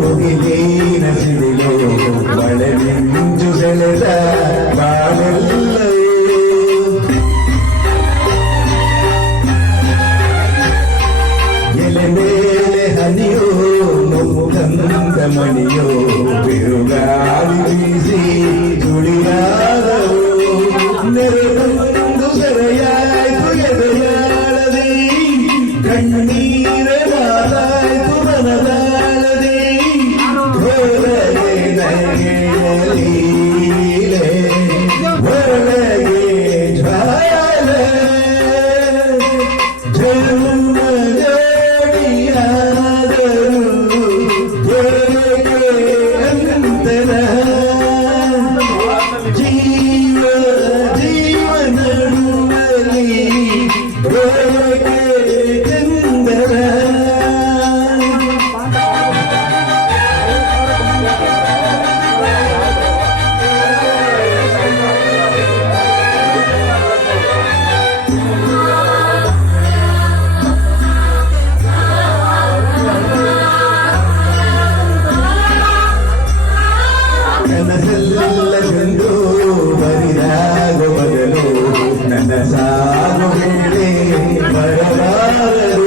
ಮುಗಿಲಿನ ಸಿಡಿಲು ಒಳಗಿಂಜು ಬೆಳೆದ ಬಾಳೆಲ್ಲವೂ ಎಲೆ ಮೇಲೆ ಹನಿಯೋ ಮುಖಂದ ಮಣಿಯೋ ಬಿರುಗಾಳಿ ಬೀಸಿ ತುಳಿಯಾದವು ನೆರೆದೊಂದು ಸೆರೆಯಾಯ್ತು ಎದೆಯಾಳದಿ ಕಣ್ಣೀರ ಮಾಲಾಯ್ತು ಮನದಾಳದಿ ಹೊರಗೆ ನಗೆಯಲೀಲೆ ಹೊರಗೆ ಜ್ವಾಲೆ ಜನ್ಮ ಜೋಡಿಯಾದರು ಹೇಗೆ ಅಂತರ ಜೀವ ಜೀವ ನಡುವಲಿ ಹೇಗೆ ಚಂದರ ಕನಸೆಲ್ಲ ಚಂದು ಬರಿದಾಗ ಬದಲು ನನ್ನ ಸಾಲು ಹೇಳಿ ಬರಬಾರದು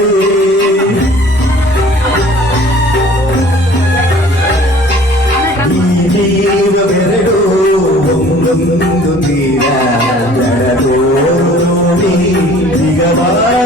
ಈ ಜೀವವೆರಡು ಒಂದೊಂದು ತೀರ ಜಡದೋ ನೋಡಿ ಸಿಗಬಾರದು